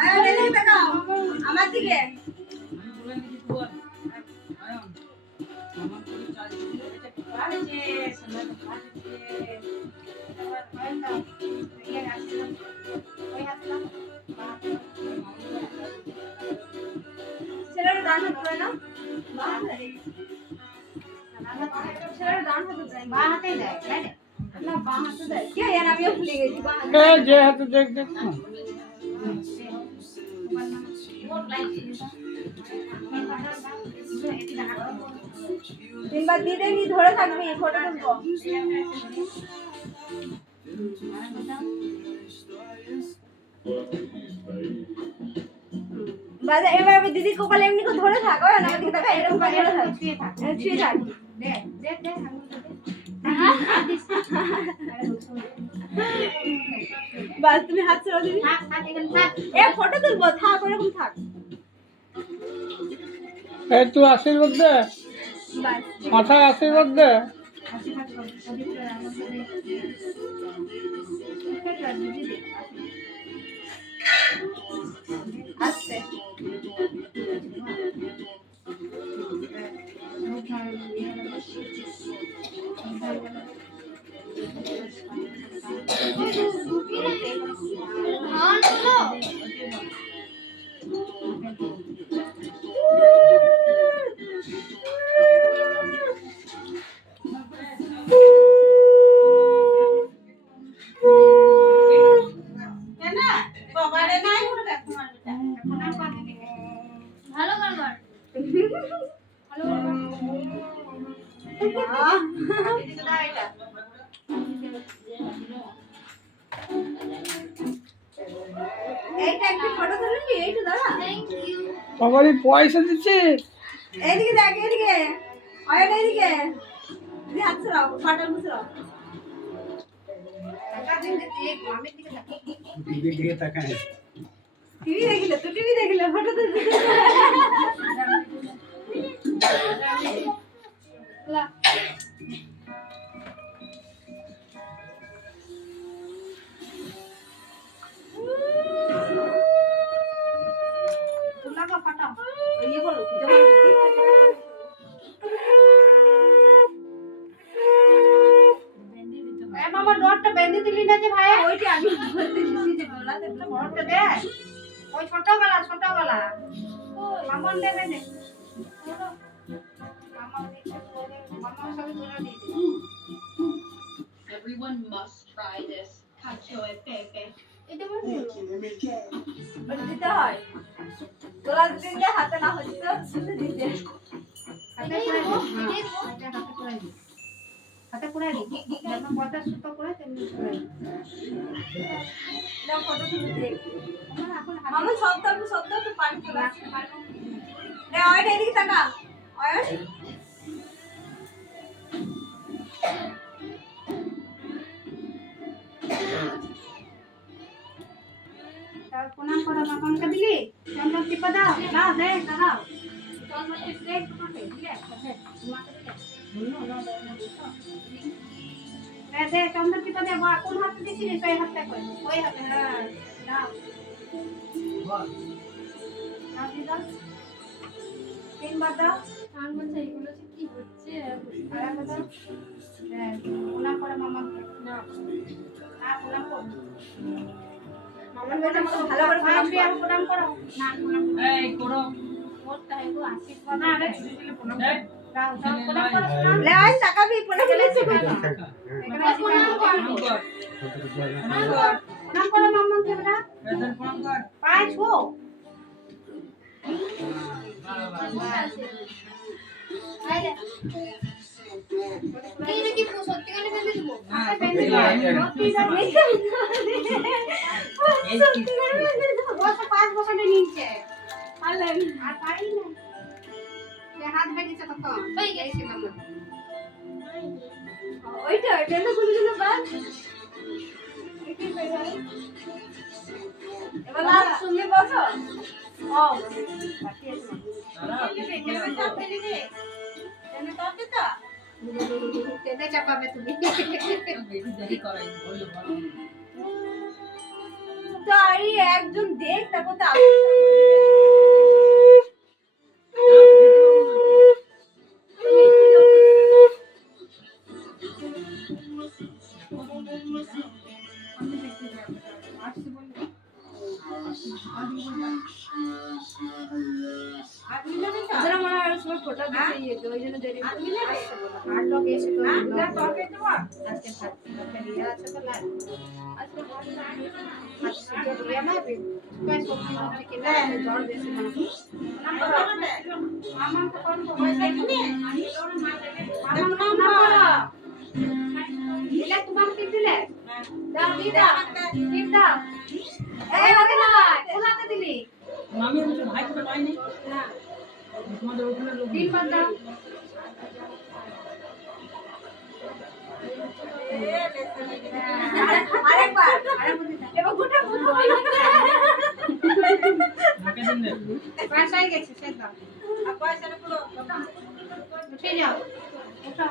আরে এই তাকাও আমার দিকে ছেলের ডান হাত করে না ছেলের ডান হাতে দেয় বাঁ হাতে দেয় না বাঁ হাতে দেয় কে এর আমিও ভুলে গেছি বাঁ হাতে যে হাতে দেখ দেখ তিনবার দিয়ে দেনি ধরে থাকবি ফটো তুলবো বাজে এবার আমি দিদি কোপালে এমনি করে ধরে থাক ওই না দিদি দেখা এরকম করে ধরে থাক ছুঁয়ে থাক দে দে দে বাস তুমি হাত ছেড়ে দিবি থাক থাক এখানে থাক এ ফটো তুলবো থাক এরকম থাক এই তুই আশীর্বাদ দে বাস মাথায় আশীর্বাদ দে আশীর্বাদ কর পবিত্র আস্তে ভালো কর কর ভালো এইটা একটু ফটো তুলবি এইটা দাঁড়া থ্যাংক ইউ বাবারি পয়সা দিচ্ছে এইদিকে দেখ এইদিকে আয় এইদিকে তুই হাত ছড়াও ফাটাল মুছরাও দিকে তাকায় টিভি দেখিলে তো টিভি দেখিলে ফটো তুলবি লা তুলা কা ফাটাও এই করো এ মামা ডটটা বেঁধে দিলি না যে ভাই ওইটা আমি বলতে দিছি যে গলাতে বড়টা দে ওই ছোট গলা মামন দে দে মামা দেখতে পড়ে মামা সব ধরে দিই Everyone must try this cacio e pepe. এটা বল বলে দিতে হয় গলা দিলে হাতে না হচ্ছে তো শুনে দিতে হাতে পুরাই দি হাতে পুরাই দি যেমন বড়টা সুতো করে তেমনি পুরাই না ফটো তুলে দে মামা সত্য তো পানি চলে আসছে নে ওইটা এদিকে তাকা ওই তার প্রণাম করা মামাকে দিলি চন্দন টিপা দাও দাও দে দাও চন্দন টিপ দে তোমাকে দিলে তোমাকে দিলে দে চন্দন টিপা দে বা কোন হাতে দিছিস ওই হাতে কই ওই হাতে হ্যাঁ দাও দাও দি দাও তিনবার দাও আর বলছে এগুলো যে কি হচ্ছে আর একবার দাও হ্যাঁ প্রণাম করা মামাকে না প্রণাম কর মামার কাছে আমাকে ভালো করে প্রণাম করো না প্রণাম এই করো করতে হয় গো আশীর্বাদ না আরে ছুটি দিলে প্রণাম দাও দাও প্রণাম করো লে আই তাকাবি প্রণাম করতে কই এখানে প্রণাম কর প্রণাম করো মামাকে বেটা এদের প্রণাম কর পায়ে ছো আইলে কি সত্যি করে বেঁধে দেবো হাত বেরিয়েছে তখন হয়ে গেছে ওইটা টেনে খুলে দিল বাস এবার লাস্ট তুমি বসো ও বাকি আছে টেনে চাপ দিলি রে টেনে চাপ দিতা টেনে চাপাবে তুমি বেশি দেরি করাই বলো তো এই একজন দেখ তারপর তো ওরা মনে হয় ওই সময় ফটো দিতে ইয়েতে, ওই জন্য দেরি করে। আর লোক এসে তো তরকারি দেবো? আজকে ভাত ইয়ে আছে তো লাগ আজকে ভাত সিদ্ধ দিয়ে মারবে কয় সবজি সবজি কিনে জল বেশি বানাবো আমার তো কোন পয়সা কিনে আমার নাম বলো দিলে তোমার কি দিলে দাও দাও দাও এই ওকে না কোলাতে দিলি মামি বলছে ভাই কোটা পাইনি না তোমাদের ওখানে লোক দিন বাদ দাও আরেকবার এবার গোটা বুঝবো ঢাকা দিন দে পয়সাই গেছে সে দাও আর পয়সাটা পুরো উঠে যাও উঠো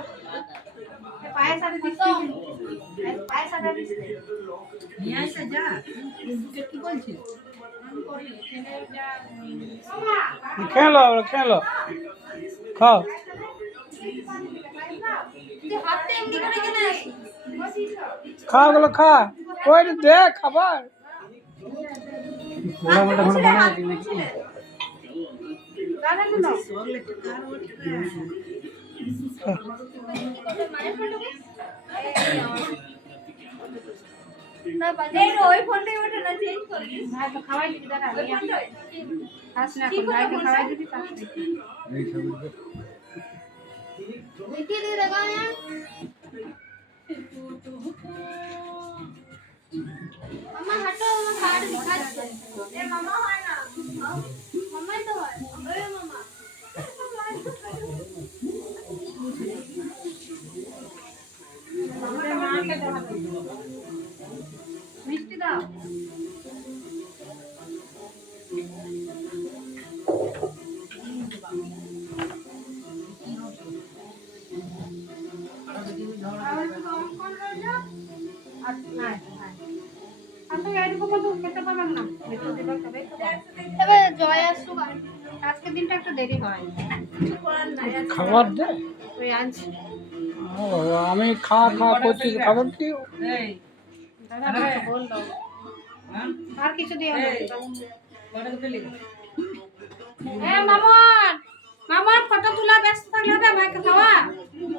পয়সাটা দিচ্ছি পয়সাটা দিচ্ছি নিয়ে আসা যা দুটো কি বলছিস খেলো খেলো খাও হাতে এমনি করে কেনে খা গুলো খা ওই দে খাবার পোড়া মোটা কোনো বানাই নাকি দাদা দিলো না বাজে এই ওই ফোনটাই ওঠে না, চেঞ্জ করে দিস না তো খাওয়াই দিবি দাদা ওই ফোনটাই। খাস না এখন ভাইকে খাওয়াই দিবি তারপরে এই সব মিটি দিয়ে দেগা यार মামা হাঁটো আমার কার্ড দেখাচ্ছে এ মামা হয় না মামাই তো হয় ওরে মামা আমাদের মাকে দেখা দাও। মিষ্টি দাও জয় আসুক আজকের দিনটা একটু দেরি হয় কিছু করার নাই। খাবার দে ওই আনছি ও বাবা, আমি খা খা করছি খাবার কি এই দাদা আমাকে বল দাও হ্যাঁ আর কিছু দিও না কটা পেলি এ মামন মামন ফটো তোলা ব্যস্ত থাকলে হবে আমাকে খাওয়া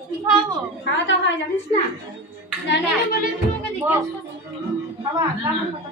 কি খাবো খাওয়া তো হয় জানিস না জানি না বলে তোমাকে জিজ্ঞেস করছি খাওয়া দাম কত